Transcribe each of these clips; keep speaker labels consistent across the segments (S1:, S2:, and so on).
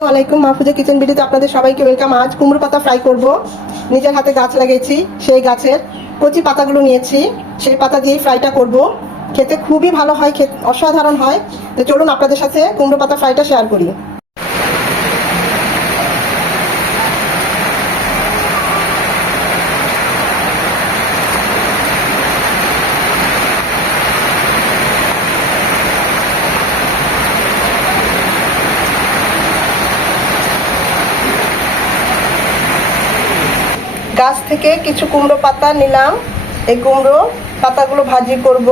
S1: আলাইকুম মাহফুজা কিচেন ভিডিওতে আপনাদের সবাইকে ওয়েলকাম আজ কুমড়ো পাতা ফ্রাই করব। নিজের হাতে গাছ লাগিয়েছি, সেই গাছের কচি পাতাগুলো নিয়েছি, সেই পাতা দিয়েই ফ্রাইটা করব। খেতে খুবই ভালো হয়, খেতে অসাধারণ হয়। তো চলুন আপনাদের সাথে কুমড়ো পাতা ফ্রাইটা শেয়ার করি। গাছ থেকে কিছু কুমড়ো পাতা নিলাম। এই কুমড়ো পাতাগুলো ভাজি করব।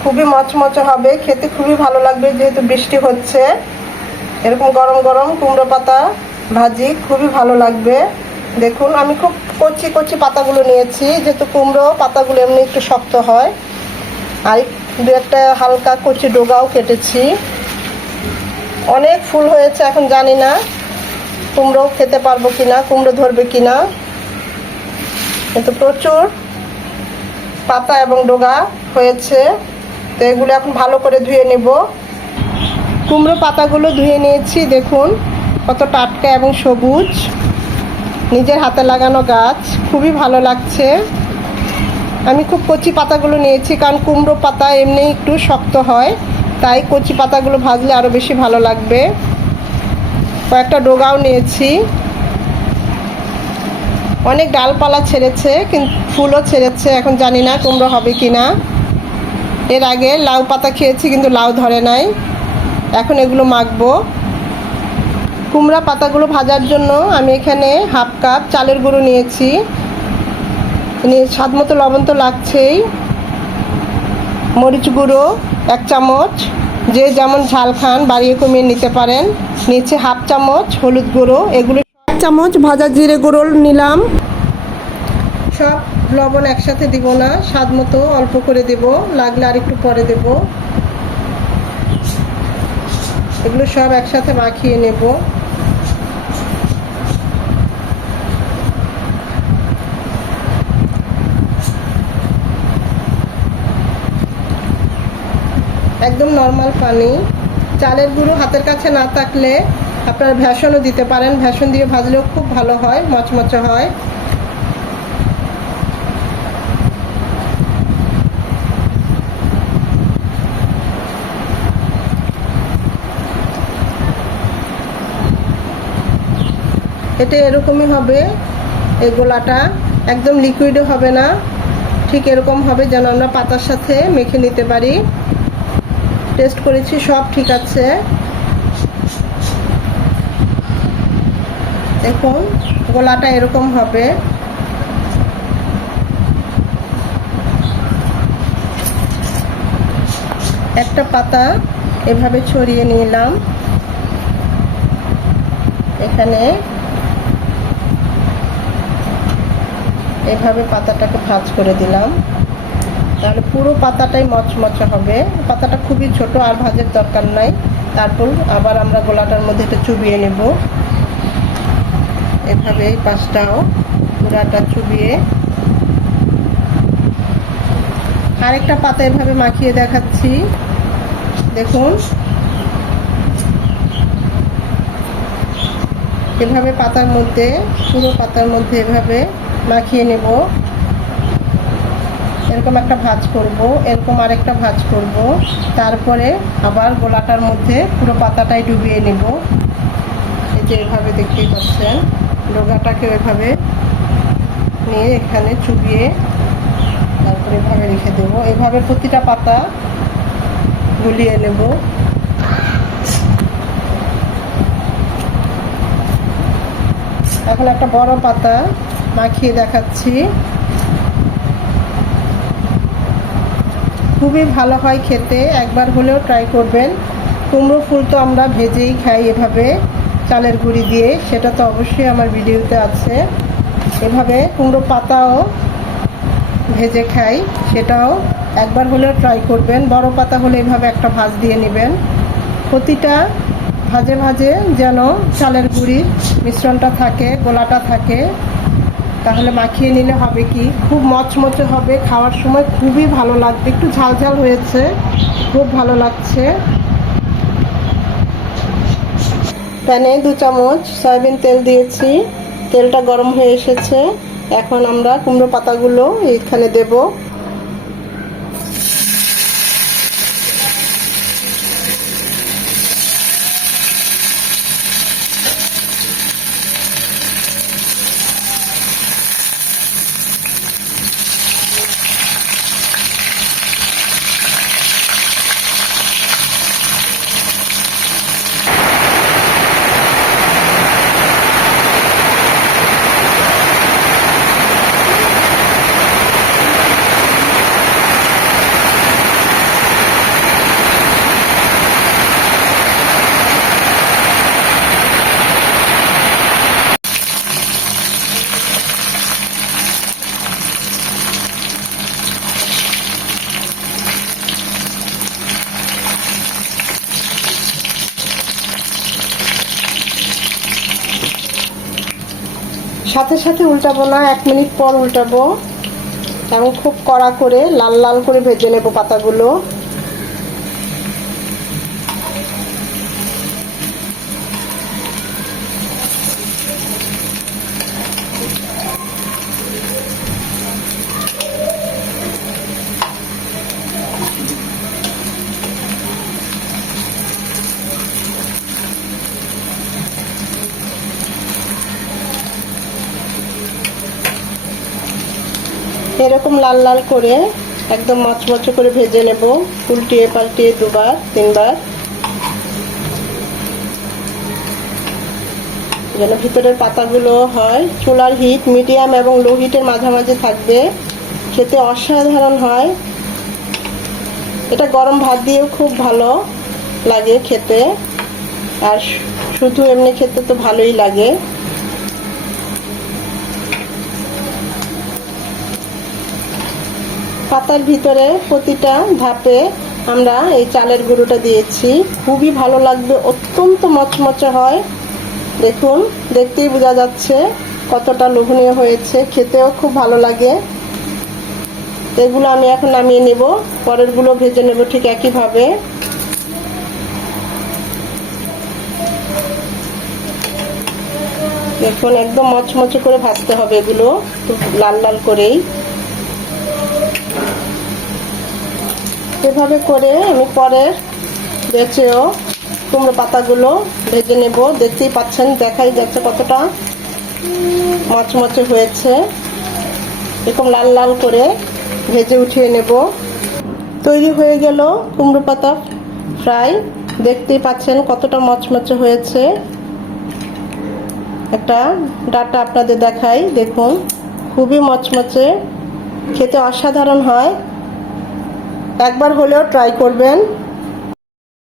S1: খুবই মচমচে হবে, খেতে খুবই ভালো লাগবে যেহেতু বৃষ্টি হচ্ছে। এরকম গরম গরম কুমড়ো পাতা ভাজি খুবই ভালো লাগবে। দেখুন, আমি খুব কচি কচি পাতাগুলো নিয়েছি, যেহেতু কুমড়ো পাতাগুলো এমনি একটু শক্ত হয়। আর দু একটা হালকা কচি ডোগাও কেটেছি। অনেক ফুল হয়েছে, এখন জানি না কুমড়ো খেতে পারব কিনা, কুমড়ো ধরবে কিনা। কিন্তু প্রচুর পাতা এবং ডোগা হয়েছে। তো এগুলো এখন ভালো করে ধুয়ে নেব। কুমড়ো পাতাগুলো ধুয়ে নিয়েছি, দেখুন কত টাটকা এবং সবুজ। নিজের হাতে লাগানো গাছ, খুবই ভালো লাগছে। আমি খুব কচি পাতাগুলো নিয়েছি, কারণ কুমড়ো পাতা এমনি একটু শক্ত হয়, তাই কচি পাতাগুলো ভাজলে আরও বেশি ভালো লাগবে। কয়েকটা ডোগাও নিয়েছি। অনেক ডালপালা ছেড়েছে, কিন্তু ফুলও ছেড়েছে, এখন জানি না কুমড়ো হবে কি না এর আগে লাউ পাতা খেয়েছি, কিন্তু লাউ ধরে নাই। এখন এগুলো মাখবো। কুমড়া পাতাগুলো ভাজার জন্য আমি এখানে হাফ কাপ চালের গুঁড়ো নিয়েছি। নিয়ে স্বাদ মতো লবণ তো লাগছেই। মরিচ গুঁড়ো, এক চামচ। যে যেমন ঝাল খান, বাড়িয়ে কমিয়ে নিতে পারেন। নিচে হাফ চামচ হলুদ গুঁড়ো, এগুলো চামচ ভাজা জিরে গুঁড়ো নিলাম। সব লবণ একসাথে দিব না, স্বাদ মতো অল্প করে দেব, লাগলে আর একটু পরে দেব। এগুলো সব একসাথে মাখিয়ে নেব। একদম নর্মাল পানি। চালের গুঁড়ো হাতের কাছে না থাকলে আপনারা ভ্যাসনও দিতে পারেন। ভ্যাসন দিয়ে ভাজলেও খুব ভালো হয়, মচমচে হয়। এটা এরকমই হবে এই গোলাটা। একদম লিকুইডও হবে না। ঠিক এরকম হবে যেন আমরা পাতার সাথে মেখে নিতে পারি। টেস্ট করেছি, সব ঠিক আছে। দেখুন, গোলাটা এরকম হবে। একটা পাতা এভাবে ছড়িয়ে নিলাম। এখানে এভাবে পাতাটাকে ভাজ করে দিলাম। তাহলে পুরো পাতাটাই মচমচে হবে। পাতাটা খুবই ছোট আর ভাজের দরকার নাই। তারপর আবার আমরা গোলাটার মধ্যে এটা চুবিয়ে নেব। এভাবে এই পাশটাও পুরাটা চুবিয়ে আরেকটা পাতা এভাবে মাখিয়ে দেখাচ্ছি। দেখুন। এভাবে পাতার মধ্যে, পুরো পাতার মধ্যে এভাবে মাখিয়ে নেব। এরকম একটা ভাজ করব, এরকম আরেকটা ভাজ করব। তারপরে আবার গোলাটার মধ্যে পুরো পাতাটাই ডুবিয়ে নেব। এই যে এভাবে দেখতেই পাচ্ছেন। ডোগাটাকে এভাবে নিয়ে এখানে চুবিয়ে তারপরে এভাবে রেখে দেবো। এভাবে প্রতিটা পাতা গুলিয়ে নেব। এখন একটা বড় পাতা মাখিয়ে দেখাচ্ছি। খুবই ভালো হয় খেতে, একবার হলেও ট্রাই করবেন। কুমড়ো ফুল তো আমরা ভেজেই খাই এভাবে। চালের গুঁড়ি দিয়ে, সেটা তো অবশ্যই আমার ভিডিওতে আছে। এভাবে কুমড়ো পাতাও ভেজে খাই, সেটাও একবার হলেও ট্রাই করবেন। বড় পাতা হলে এভাবে একটা ভাজ দিয়ে নেবেন। প্রতিটা ভাজে ভাজে যেন চালের গুঁড়ির মিশ্রণটা থাকে, গোলাটা থাকে। তাহলে মাখিয়ে নিলে হবে কি? খুব মচমচে হবে, খাওয়ার সময় খুবই ভালো লাগবে। একটু ঝাল ঝাল হয়েছে, খুব ভালো লাগছে তো প্যানে দু চামচ সয়াবিন তেল দিয়েছি। তেলটা গরম হয়ে এসেছে। এখন আমরা কুমড়ো পাতাগুলো এখানে দেব। সাথে সাথে উল্টাবো না, এক মিনিট পর উল্টাবো। এবং খুব কড়া করে, লাল লাল করে ভেজে নেব পাতাগুলো। এরকম লাল লাল করে একদম মচমচ করে ভেজে নেব। উল্টিয়ে পাল্টিয়ে দুবার, তিনবার। যেন ভিতরের পাতাগুলো হয়। চুলার হিট মিডিয়াম এবং লো হিটের মাঝামাঝি থাকবে। খেতে অসাধারণ হয়। এটা গরম ভাত দিয়েও খুব ভালো লাগে খেতে। আর শুধু এমনি খেতে তো ভালোই লাগে। পাতার ভিতরে প্রতিটা ধাপে আমরা এই চালের গুঁড়োটা দিয়েছি। খুবই ভালো লাগবে, অত্যন্ত মচমচে হয়। দেখুন, দেখতেই বোঝা যাচ্ছে কতটা লোভনীয় হয়েছে, খেতেও খুব ভালো লাগে। এগুলো আমি এখন নামিয়ে নেব, পরেরগুলো ভেজে নেব ঠিক একইভাবে। দেখুন, একদম মচমচে করে ভাজতে হবে এগুলো লাল লাল করেই। এভাবে করে আমি পরে বেচেও কুমড়ো পাতাগুলো ভেজে নেব। দেখতেই পাচ্ছেন, দেখাই যাচ্ছে কতটা মচমচে হয়েছে। এরকম লাল লাল করে ভেজে উঠিয়ে নেব। তৈরি হয়ে গেল কুমড়ো পাতা ফ্রাই। দেখতেই পাচ্ছেন কতটা মচমচে হয়েছে। একটা ডাটা আপনাদের দেখাই, দেখুন। খুবই মচমচে খেতে অসাধারণ হয়। একবার হলেও ট্রাই করবেন।